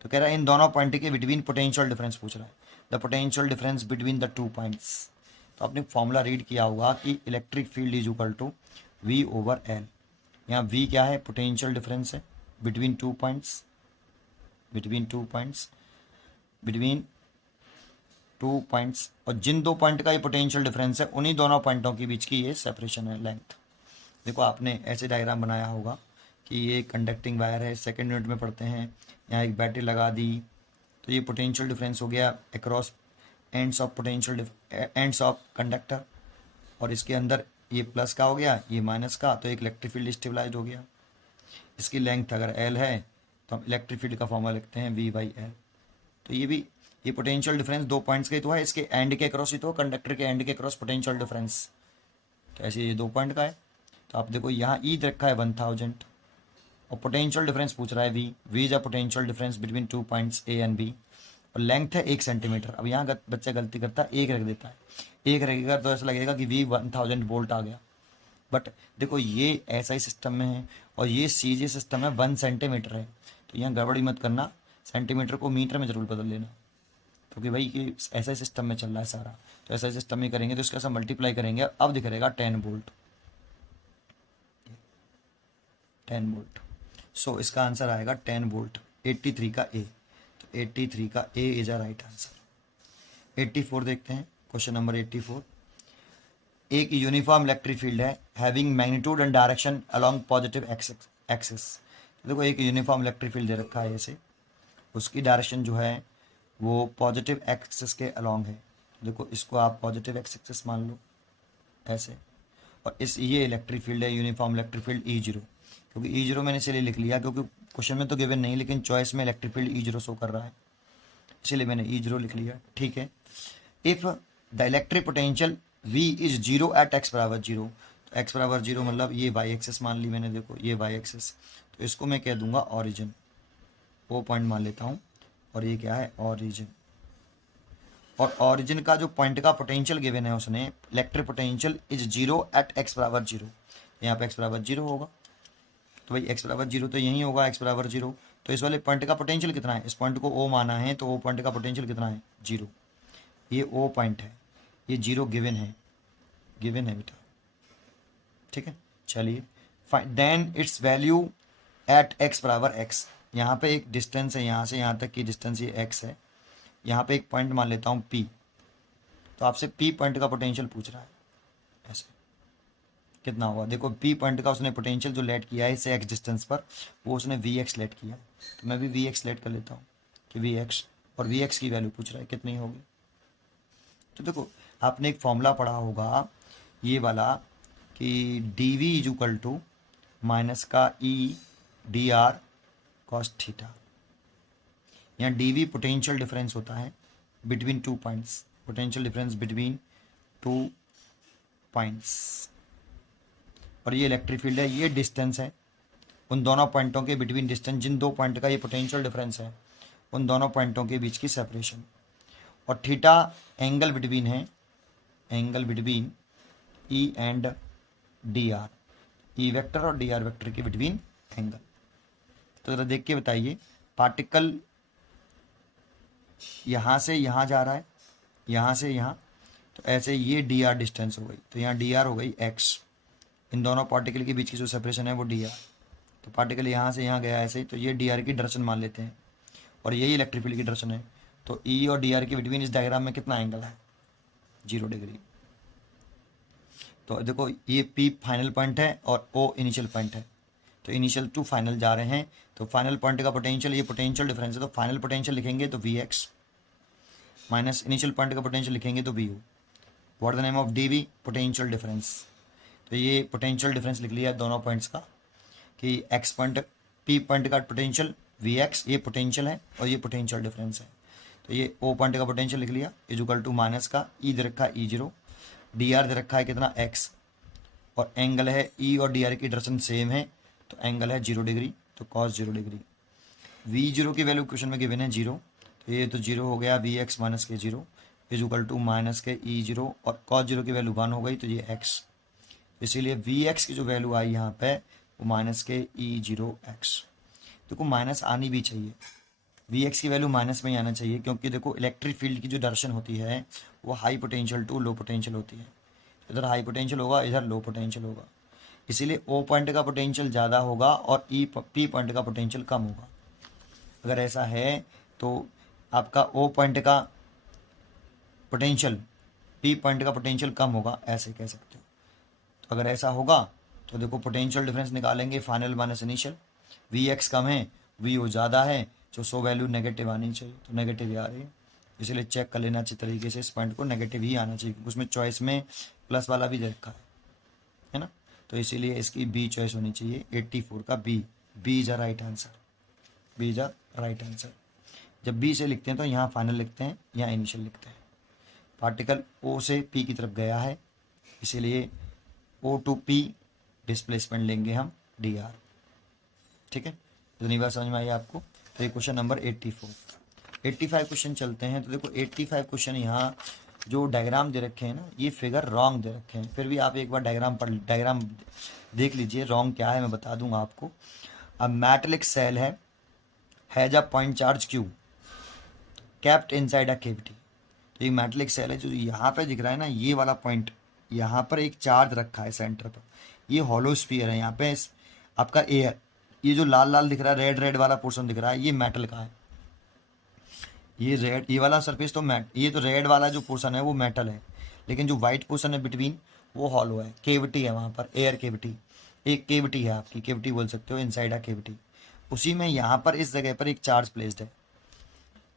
तो कह रहा है इन दोनों पॉइंट के बिटवीन पोटेंशियल डिफरेंस पूछ रहा है, the potential difference between the 2 points. तो आपने फॉर्मूला रीड किया होगा कि electric field is equal to V/L। यहाँ V क्या है, पोटेंशियल डिफरेंस है बिटवीन 2 पॉइंट्स, बिटवीन 2 पॉइंट्स, और जिन 2 पॉइंट का ये पोटेंशियल डिफरेंस है उन्हीं दोनों पॉइंटों के बीच की ये सेपरेशन है, लेंथ। देखो आपने ऐसे डायग्राम बनाया होगा कि ये कंडक्टिंग वायर है, सेकेंड यूनिट में पढ़ते हैं, यहाँ एक बैटरी लगा दी, तो ये पोटेंशियल डिफरेंस हो गया अक्रॉस एंड्स ऑफ कंडक्टर, और इसके अंदर ये प्लस का हो गया, ये माइनस का, तो एक इलेक्ट्रिक फील्ड स्टेबलाइज हो गया। इसकी लेंथ अगर L है तो हम इलेक्ट्रिक फील्ड का फॉर्मूला लिखते हैं V/L। तो ये पोटेंशियल डिफरेंस 2 पॉइंट्स का ही तो है, इसके एंड के अक्रॉस ही तो, कंडक्टर के एंड के अक्रॉस पोटेंशियल डिफरेंस, तो ऐसे ये 2 पॉइंट का है। तो आप देखो यहाँ ई रखा है 1000, और पोटेंशियल डिफरेंस पूछ रहा है V is a potential difference between 2 points A and B, और लेंथ है 1 सेंटीमीटर। अब यहाँ बच्चा गलती करता है, 1 रख देता है, 1 रखेगा तो ऐसा लगेगा कि V 1000 वोल्ट आ गया, बट देखो ये ऐसा सिस्टम में है और ये CG सिस्टम है 1 सेंटीमीटर है, तो यहाँ गड़बड़ी मत करना, सेंटीमीटर को मीटर में ज़रूर बदल लेना, क्योंकि भाई ये ऐसा सिस्टम में चल रहा है सारा। तो ऐसा सिस्टम में करेंगे तो इसका सब मल्टीप्लाई करेंगे, अब दिख रहेगा 10 वोल्ट, 10 वोल्ट। सो इसका आंसर आएगा 10 वोल्ट, 83 का ए। तो 83 का ए इज अ राइट आंसर। 84 देखते हैं, क्वेश्चन नंबर 84। एक यूनिफॉर्म इलेक्ट्रिक फील्ड है having magnitude and direction along positive axis. देखो एक यूनिफॉर्म इलेक्ट्रिक फील्ड दे रखा है ऐसे, उसकी डायरेक्शन जो है वो पॉजिटिव एक्सिस के अलोंग है। देखो इसको आप पॉजिटिव एक्सिस मान लो ऐसे, और इस ये इलेक्ट्रिक फील्ड है, यूनिफॉर्म इलेक्ट्रिक फील्ड E0, क्योंकि E0 मैंने इसलिए लिख लिया क्योंकि क्वेश्चन में तो गिवन नहीं, लेकिन चॉइस में इलेक्ट्रिक फील्ड E0 शो कर रहा है, इसलिए मैंने E0 लिख लिया। ठीक है, if the electric potential V is zero at x बराबर जीरो, तो x बराबर जीरो मतलब ये y एक्सेस मान ली मैंने, देखो ये y एक्सेस, तो इसको मैं कह दूंगा ऑरिजिन, वो पॉइंट मान लेता हूँ, और ये क्या है ऑरिजिन। और ऑरिजिन का जो पॉइंट का पोटेंशियल गिवन है उसने, electric potential is zero at x बराबर जीरो, यहाँ पे x बराबर जीरो होगा, तो भाई x बराबर जीरो तो यही होगा, x बराबर जीरो, तो इस वाले पॉइंट का पोटेंशियल कितना है, इस पॉइंट को O माना है, तो O पॉइंट का पोटेंशियल कितना है जीरो, ये O पॉइंट है, ये जीरो गिवन है, गिवन है बेटा। ठीक है, चलिए then its value at x बराबर x, यहाँ पे एक डिस्टेंस है, यहाँ से यहाँ तक की डिस्टेंस ये x है, यहाँ पे एक पॉइंट मान लेता हूँ P, तो आपसे P पॉइंट का पोटेंशियल पूछ रहा है, ऐसे कितना होगा, देखो P पॉइंट का उसने पोटेंशियल जो लेट किया है इससे x डिस्टेंस पर, वो उसने Vx लेट किया है, तो मैं भी Vx लेट कर लेता हूँ कि Vx, और Vx की वैल्यू पूछ रहा है कितनी होगी। तो देखो आपने एक फॉर्मूला पढ़ा होगा ये वाला कि dv is equal to minus का E dr cos थीटा, यहाँ dv पोटेंशियल डिफरेंस होता है between two points, potential difference between two points, और ये इलेक्ट्रिक फील्ड है, ये डिस्टेंस है उन दोनों पॉइंटों के बिटवीन, डिस्टेंस जिन दो पॉइंट का ये पोटेंशियल डिफरेंस है उन दोनों पॉइंटों के बीच की सेपरेशन, और थीटा एंगल बिटवीन है, angle between E and dr, E vector और dr वेक्टर के बिटवीन एंगल। तो ज़रा देख के बताइए, पार्टिकल यहाँ से यहाँ जा रहा है, यहाँ से यहाँ, तो ऐसे ये dr डिस्टेंस हो गई, तो यहाँ dr हो गई x, इन दोनों पार्टिकल के बीच की जो सेपरेशन है वो dr, तो पार्टिकल यहाँ से यहाँ गया ऐसे ही, तो ये dr की डायरेक्शन मान लेते हैं, और यही इलेक्ट्रिक फील्ड की डायरेक्शन है, तो E और dr के बिटवीन इस डायग्राम में कितना एंगल है 0 डिग्री। तो देखो ये P फाइनल पॉइंट है और O इनिशियल पॉइंट है, तो इनिशियल टू फाइनल जा रहे हैं, तो फाइनल पॉइंट का पोटेंशियल, ये पोटेंशियल डिफरेंस है, तो फाइनल पोटेंशियल लिखेंगे तो Vx माइनस इनिशियल पॉइंट का पोटेंशियल लिखेंगे तो Vu, what the name of dv potential difference. तो ये पोटेंशियल डिफरेंस लिख लिया दोनों पॉइंट्स का कि x पॉइंट P पॉइंट का पोटेंशियल Vx, ये पोटेंशियल है और ये पोटेंशियल डिफरेंस है, तो ये O पॉइंट का पोटेंशियल लिख लिया इज इक्वल टू माइनस का E दे रखा है E0, dr दे रखा है कितना x, और एंगल है E और dr की डायरेक्शन सेम है, तो एंगल है 0 डिग्री, तो cos 0 डिग्री। V0 की वैल्यू क्वेश्चन में गिवन है 0, तो ये तो 0 हो गया, Vx माइनस के 0 इज इक्वल टू माइनस के E0, और cos 0 की वैल्यू 1 हो गई, तो ये x, इसीलिए Vx की जो वैल्यू आई यहाँ पे वो माइनस के E0x। देखो माइनस आनी भी चाहिए, Vx की वैल्यू माइनस में ही आना चाहिए, क्योंकि देखो इलेक्ट्रिक फील्ड की जो डायरेक्शन होती है वो high potential to low potential होती है, इधर हाई पोटेंशियल होगा, इधर लो पोटेंशियल होगा, इसीलिए O पॉइंट का पोटेंशियल ज़्यादा होगा और P पॉइंट का पोटेंशियल कम होगा। अगर ऐसा है तो आपका O पॉइंट का पोटेंशियल P पॉइंट का पोटेंशियल कम होगा, ऐसे कह सकते हो। तो अगर ऐसा होगा तो देखो पोटेंशियल डिफरेंस निकालेंगे, फाइनल माइनस इनिशियल, Vx कम है Vo ज़्यादा है, जो सो वैल्यू नेगेटिव आनी चाहिए, तो नेगेटिव ही आ रही है, इसलिए चेक कर लेना अच्छी तरीके से, इस पॉइंट को नेगेटिव ही आना चाहिए, क्योंकि उसमें चॉइस में प्लस वाला भी दे रखा है ना, तो इसीलिए इसकी बी चॉइस होनी चाहिए, 84 का B, B is a right answer, B is a right answer. जब बी से लिखते हैं तो यहाँ फाइनल लिखते हैं, यहाँ इनिशियल लिखते हैं, पार्टिकल O से P की तरफ गया है, इसीलिए O टू P डिस्प्लेसमेंट लेंगे हम dr। ठीक है, इतनी बात समझ में आई आपको। तो ये क्वेश्चन नंबर 85 क्वेश्चन चलते हैं। तो देखो 85 क्वेश्चन यहाँ जो डायग्राम दे रखे हैं ना, ये फिगर रॉन्ग दे रखे हैं, फिर भी आप एक बार डायग्राम देख लीजिए रॉन्ग क्या है, मैं बता दूंगा आपको। अब metallic shell has a point charge Q kept inside a cavity. तो ये मेटालिक सेल है, जो यहाँ पे दिख रहा है ना, ये वाला पॉइंट, यहाँ पर एक चार्ज रखा है सेंटर पर, ये हॉलो स्फीयर है, यहाँ पे आपका एयर, ये जो लाल लाल दिख रहा है, रेड रेड वाला पोर्शन दिख रहा है, ये मेटल का है, ये रेड, ये वाला सरफेस तो ये तो रेड वाला जो पोर्शन है वो मेटल है, लेकिन जो वाइट पोर्शन है बिटवीन वो हॉलो है, केविटी है वहाँ पर, एयर केविटी, एक केविटी है, आपकी केविटी बोल सकते हो, इनसाइड आ केविटी, उसी में यहाँ पर इस जगह पर एक चार्ज प्लेस्ड है।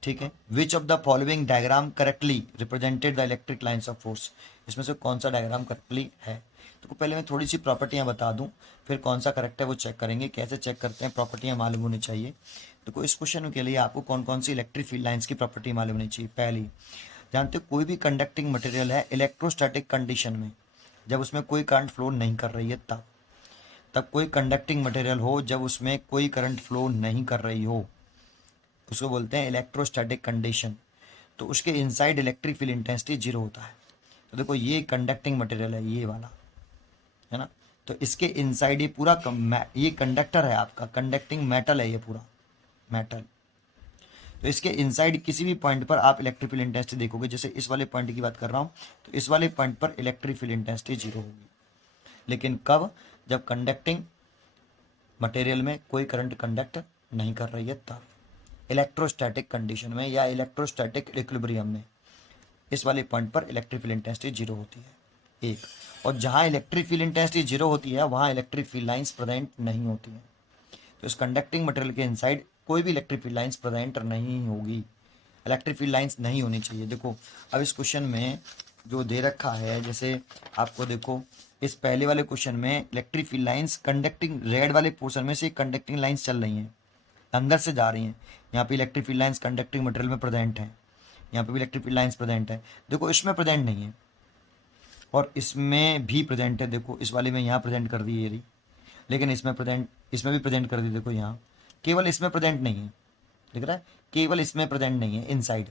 ठीक है, which of the following diagram correctly represented the electric lines of force, इसमें से कौन सा डायग्राम करेक्टली है। तो पहले मैं थोड़ी सी प्रॉपर्टियाँ बता दूँ, फिर कौन सा करेक्ट है वो चेक करेंगे। कैसे चेक करते हैं, प्रॉपर्टियाँ मालूम होनी चाहिए। देखो इस क्वेश्चन के लिए आपको कौन कौन सी इलेक्ट्रिक फील्ड लाइंस की प्रॉपर्टी मालूम होनी चाहिए। पहली, जानते हो कोई भी कंडक्टिंग मटेरियल है इलेक्ट्रोस्टैटिक कंडीशन में, जब उसमें कोई करंट फ्लो नहीं कर रही है तब कोई कंडक्टिंग मटेरियल हो जब उसमें कोई करंट फ्लो नहीं कर रही हो, उसको बोलते हैं इलेक्ट्रोस्टैटिक कंडीशन। तो उसके inside electric field intensity zero होता है। तो देखो ये कंडक्टिंग मटेरियल है, ये वाला है ना, तो इसके इनसाइड ये पूरा ये कंडक्टर है आपका, कंडक्टिंग मेटल है ये पूरा मेटल। तो इसके इनसाइड किसी भी पॉइंट पर आप इलेक्ट्रिक फील्ड इंटेंसिटी देखोगे, जैसे इस वाले पॉइंट की बात कर रहा हूँ, तो इस वाले पॉइंट पर इलेक्ट्रिक फील्ड इंटेंसिटी जीरो होगी। लेकिन कब, जब कंडक्टिंग मटेरियल में कोई करंट कंडक्ट नहीं कर रही है तब, इलेक्ट्रोस्टैटिक कंडीशन में या इलेक्ट्रोस्टैटिक इक्विलिब्रियम में इस वाले पॉइंट पर इलेक्ट्रिक फील्ड इंटेंसिटी जीरो होती है एक। और जहाँ इलेक्ट्रिक फील्ड इंटेंसिटी जीरो होती है वहाँ इलेक्ट्रिक फील्ड लाइंस प्रेजेंट नहीं होती हैं। तो इस कंडक्टिंग मटेरियल के इनसाइड कोई भी इलेक्ट्रिक फील्ड लाइंस प्रेजेंट नहीं होगी, इलेक्ट्रिक फील्ड लाइंस नहीं होनी चाहिए। देखो अब इस क्वेश्चन में जो दे रखा है, जैसे आपको देखो इस पहले वाले क्वेश्चन में electric field lines conducting red वाले पोर्शन में से कंडक्टिंग लाइंस चल रही हैं, अंदर से जा रही हैं। यहाँ पे electric field lines conducting material में प्रेजेंट है, यहाँ पे भी इलेक्ट्रिक फील्ड लाइंस प्रेजेंट है। देखो इसमें प्रेजेंट नहीं है और इसमें भी प्रेजेंट है। देखो इस वाले में यहाँ प्रेजेंट कर दी ये रही, लेकिन इसमें प्रेजेंट, इसमें भी प्रेजेंट कर दी। देखो यहाँ केवल इसमें प्रेजेंट नहीं है, दिख रहा है, केवल इसमें प्रेजेंट नहीं है इनसाइड।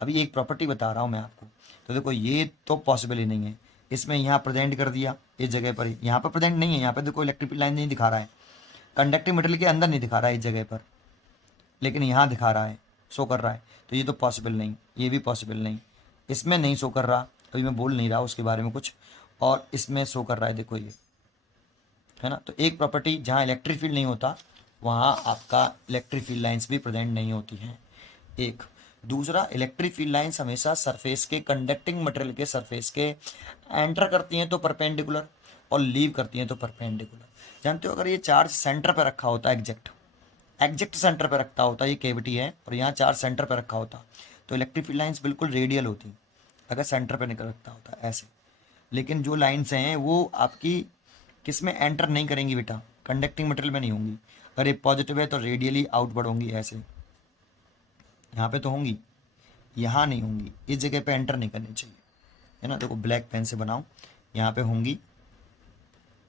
अभी एक प्रॉपर्टी बता रहा हूँ मैं आपको। तो देखो ये तो पॉसिबल ही नहीं है, इसमें यहाँ प्रेजेंट कर दिया इस जगह पर ही, यहाँ पर प्रेजेंट नहीं है। यहाँ पर देखो इलेक्ट्रिक लाइन नहीं दिखा रहा है, कंडक्टिंग मटेरियल के अंदर नहीं दिखा रहा है इस जगह पर, लेकिन यहाँ दिखा रहा है, शो कर रहा है। तो ये तो पॉसिबल नहीं, ये भी पॉसिबल नहीं, इसमें नहीं शो कर रहा, अभी मैं बोल नहीं रहा उसके बारे में कुछ, और इसमें शो कर रहा है, देखो ये है ना। तो एक प्रॉपर्टी, जहाँ इलेक्ट्रिक फील्ड नहीं होता वहाँ आपका इलेक्ट्रिक फील्ड लाइंस भी प्रेजेंट नहीं होती हैं एक। दूसरा, इलेक्ट्रिक फील्ड लाइंस हमेशा सरफेस के, कंडक्टिंग मटेरियल के सरफेस के एंटर करती हैं तो परपेंडिकुलर, और लीव करती हैं तो परपेंडिकुलर। जानते हो अगर ये चार्ज सेंटर पर रखा होता है, एग्जैक्ट सेंटर पर रखता होता, ये केविटी है और यहाँ चार्ज सेंटर पर रखा होता, तो इलेक्ट्रिक फील्ड लाइंस बिल्कुल रेडियल होती अगर सेंटर पर निकल रखता होता ऐसे। लेकिन जो लाइंस हैं वो आपकी किस में एंटर नहीं करेंगी बेटा, कंडक्टिंग मटेरियल में नहीं होंगी। अगर ये पॉजिटिव है तो रेडियली आउटवर्ड होंगी ऐसे, यहाँ पे तो होंगी, यहाँ नहीं होंगी, इस जगह पे एंटर नहीं करनी चाहिए, है ना। देखो ब्लैक पेन से बनाऊँ, यहाँ पे होंगी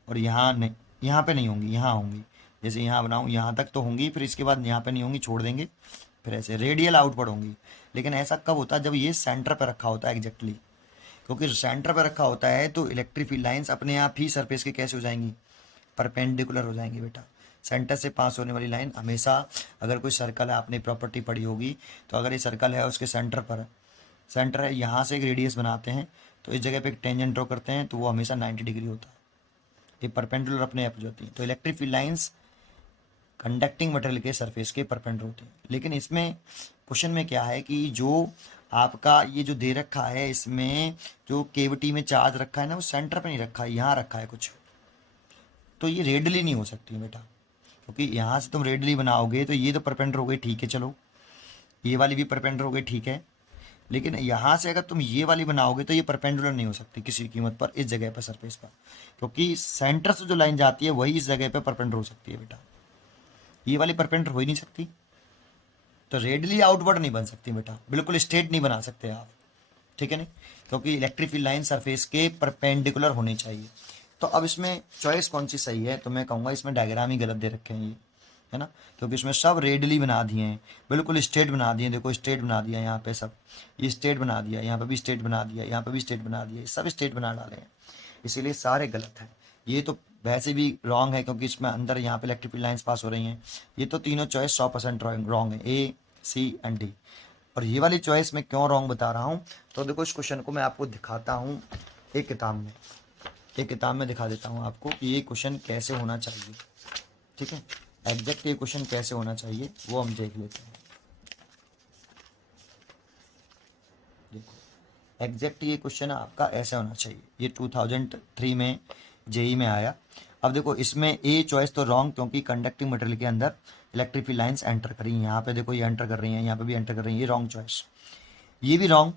और यहाँ नहीं, यहाँ पे नहीं होंगी, यहाँ होंगी। जैसे यहाँ बनाऊँ, यहाँ तक तो होंगी, फिर इसके बाद यहाँ पे नहीं होंगी, छोड़ देंगे, फिर ऐसे रेडियल आउटवर्ड होंगी। लेकिन ऐसा कब होता है, जब ये सेंटर पर रखा होता है एग्जैक्टली, क्योंकि सेंटर पर रखा होता है तो इलेक्ट्रिक फील्ड लाइंस अपने आप ही सरफेस के कैसे हो जाएंगी, परपेंडिकुलर हो जाएंगी बेटा। सेंटर से पास होने वाली लाइन हमेशा, अगर कोई सर्कल है, आपने प्रॉपर्टी पढ़ी होगी, तो अगर ये सर्कल है उसके सेंटर पर, सेंटर है, यहाँ से एक रेडियस बनाते हैं तो इस जगह पे एक टेंजेंट ड्रॉ करते हैं तो वो हमेशा 90 डिग्री होता है, ये परपेंडिकुलर अपने आप हो जाती है। तो electric field lines conducting material के सरफेस के परपेंडिकुलर होती है। लेकिन इसमें क्वेश्चन में क्या है कि जो आपका ये जो दे रखा है, इसमें जो केविटी में चार्ज रखा है ना, वो सेंटर पे नहीं रखा है, यहाँ रखा है कुछ, तो ये रेडियली नहीं हो सकती बेटा, क्योंकि यहाँ से तुम रेडियली बनाओगे तो ये तो परपेंडिकुलर हो गई, ठीक है, चलो ये वाली भी परपेंडिकुलर हो गई, ठीक है। लेकिन यहाँ से अगर तुम ये वाली बनाओगे तो ये परपेंडिकुलर नहीं हो सकती किसी कीमत पर इस जगह पर सरफेस पर, क्योंकि सेंटर से जो लाइन जाती है वही इस जगह पर परपेंडिकुलर हो सकती है बेटा, ये वाली परपेंडिकुलर हो ही नहीं सकती। तो रेडियली आउटवर्ड नहीं बन सकती बेटा, बिल्कुल स्ट्रेट नहीं बना सकते आप, ठीक है नहीं, क्योंकि इलेक्ट्रिक फील्ड लाइन सरफेस के परपेंडिकुलर होनी चाहिए। तो अब इसमें चॉइस कौन सी सही है, तो मैं कहूँगा इसमें डायग्राम ही गलत दे रखे हैं ये, है ना, क्योंकि इसमें सब रेडियली बना दिए हैं, बिल्कुल स्ट्रेट बना दिए, देखो स्ट्रेट बना दिया यहाँ पे, सब ये स्ट्रेट बना दिया, यहाँ पे भी स्ट्रेट बना दिया, यहाँ पे भी स्ट्रेट बना दिया, सब स्ट्रेट बना डाले हैं, इसीलिए सारे गलत हैं। ये तो वैसे भी रॉन्ग है क्योंकि इसमें अंदर यहाँ पे इलेक्ट्रिक फील्ड लाइंस पास हो रही हैं। ये तो तीनों चॉइस 100% रॉन्ग है, ए सी एंड डी। और ये वाली चॉइस मैं क्यों रॉन्ग बता रहा हूँ, तो देखो इस क्वेश्चन को मैं आपको दिखाता हूँ एक किताब में, एक किताब में दिखा देता हूँ आपको कि ये क्वेश्चन कैसे होना चाहिए, ठीक है, एग्जैक्ट ये क्वेश्चन कैसे होना चाहिए वो हम देख लेते हैं। देखो एग्जैक्ट ये क्वेश्चन आपका ऐसे होना चाहिए, ये 2003 में जेई में आया। अब देखो इसमें ए चॉइस तो रॉन्ग, क्योंकि कंडक्टिंग मटेरियल के अंदर इलेक्ट्रिक फील्ड लाइंस एंटर करी हैं, यहाँ पे देखो ये एंटर कर रही हैं, यहाँ पे भी एंटर कर रही हैं, ये रॉन्ग चॉइस। ये भी रॉन्ग,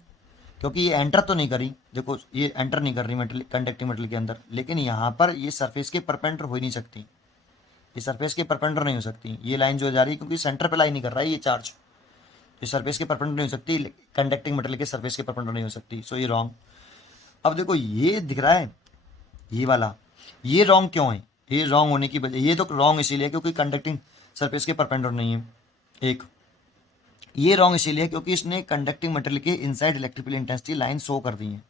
क्योंकि ये एंटर तो नहीं करी, देखो ये एंटर नहीं कर रही मेटेरियल, कंडक्टिंग मटेरियल के अंदर, लेकिन यहाँ पर ये सरफेस के परपेंडिकुलर हो ही नहीं सकती, ये सरफेस के परपेंडिकुलर नहीं हो सकती, ये लाइन जो जा रही है क्योंकि सेंटर पे लाइन नहीं कर रहा है ये चार्ज, ये सरफेस के परपेंडिकुलर नहीं हो सकती, कंडक्टिंग मटेरियल के सरफेस के परपेंडिकुलर नहीं हो सकती, सो ये रॉन्ग। अब देखो ये दिख रहा है ये वाला, ये रॉन्ग क्यों है, ये रॉन्ग होने की वजह, ये तो रॉन्ग इसीलिए क्योंकि कंडक्टिंग सरफेस के परपेंडिकुलर नहीं है एक, ये रॉन्ग इसीलिए क्योंकि इसने कंडक्टिंग मटेरियल के inside electrical intensity line show कर दी है,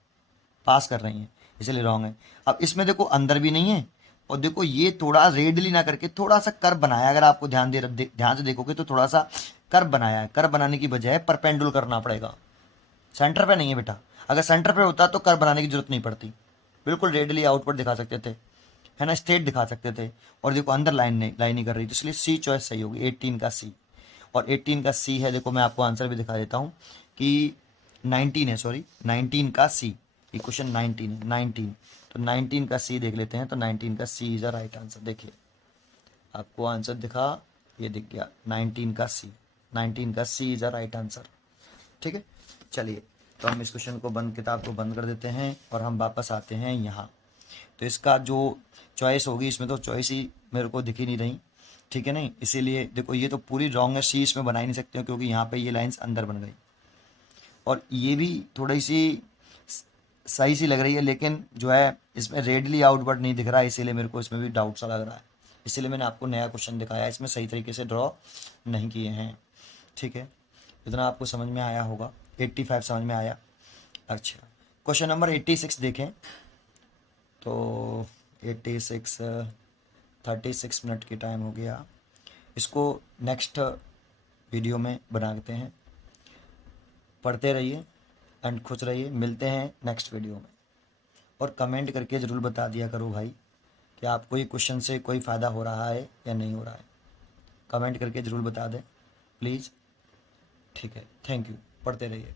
पास कर रही हैं, इसलिए रॉन्ग है। अब इसमें देखो अंदर भी नहीं है, और देखो ये थोड़ा रेडली ना करके थोड़ा सा कर्व बनाया, अगर आपको ध्यान से देखोगे तो थोड़ा सा कर्व बनाया है, कर्व बनाने की बजाय परपेंडुलर करना पड़ेगा, सेंटर पे नहीं है बेटा, अगर सेंटर पे होता तो कर्व बनाने की जरूरत नहीं पड़ती, बिल्कुल रेडली आउटपुट दिखा सकते थे, है ना, स्ट्रेट दिखा सकते थे, और देखो अंदर लाइन नहीं कर रही, तो इसलिए सी चॉइस सही होगी, 18 का सी। और 18 का सी है, देखो मैं आपको आंसर भी दिखा देता हूँ कि 19 है, सॉरी 19 का सी, ये क्वेश्चन 19 है, 19, तो 19 का सी देख लेते हैं, तो 19 का सी इज अ राइट आंसर। देखिए आपको आंसर दिखा, ये दिख गया 19 का सी, 19 का सी इज अ राइट आंसर। ठीक है, चलिए तो हम इस क्वेश्चन को बंद, किताब को बंद कर देते हैं और हम वापस आते हैं यहाँ। तो इसका जो चॉइस होगी, इसमें तो चॉइस ही मेरे को दिख ही नहीं रही, ठीक है नहीं, इसीलिए देखो ये तो पूरी रॉन्ग है, सी इसमें बना ही नहीं सकते हो क्योंकि यहाँ पे ये लाइंस अंदर बन गई, और ये भी थोड़ी सी सही सी लग रही है, लेकिन जो है इसमें रेडली आउटवर्ड नहीं दिख रहा है, इसीलिए मेरे को इसमें भी डाउट सा लग रहा है, इसीलिए मैंने आपको नया क्वेश्चन दिखाया, इसमें सही तरीके से ड्रॉ नहीं किए हैं। ठीक है, इतना आपको समझ में आया होगा, 85 समझ में आया। अच्छा, क्वेश्चन नंबर 86 देखें, तो 86, 36 मिनट की टाइम हो गया, इसको नेक्स्ट वीडियो में बनाते हैं, पढ़ते रहिए एंड खुश रहिए, मिलते हैं नेक्स्ट वीडियो में। और कमेंट करके ज़रूर बता दिया करो भाई कि आपको ये क्वेश्चन से कोई फ़ायदा हो रहा है या नहीं हो रहा है, कमेंट करके ज़रूर बता दें प्लीज़। ठीक है, थैंक यू, पढ़ते रहिए।